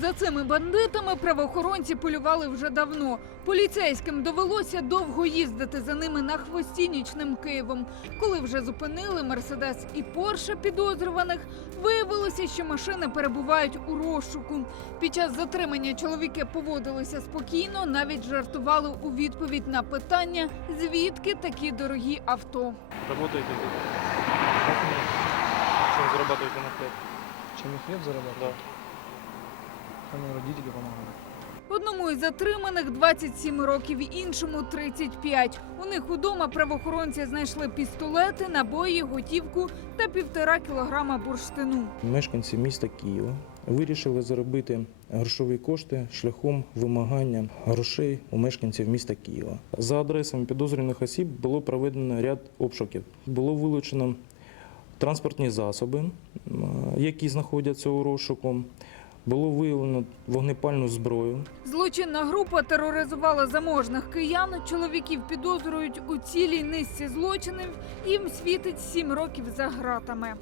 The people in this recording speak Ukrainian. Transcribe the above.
За цими бандитами правоохоронці полювали вже давно. Поліцейським довелося довго їздити за ними на хвості нічним Києвом. Коли вже зупинили Мерседес і Порше підозрюваних, виявилося, що машини перебувають у розшуку. Під час затримання чоловіки поводилися спокійно, навіть жартували у відповідь на питання, звідки такі дорогі авто. Работаете тут? Чем зарабатываете на хлеб? Чем я хлеб? Да. Мне родители помогают. Одному із затриманих 27 років, іншому 35. У них удома правоохоронці знайшли пістолети, набої, готівку та півтора кілограма бурштину. Мешканці міста Києва вирішили заробити грошові кошти шляхом вимагання грошей у мешканців міста Києва. За адресами підозрюваних осіб було проведено ряд обшуків. Було вилучено транспортні засоби, які знаходяться у розшуку. Було виявлено вогнепальну зброю, Злочинна група тероризувала заможних киян. Чоловіків підозрюють у цілій низці злочинів. Їм світить сім років за ґратами.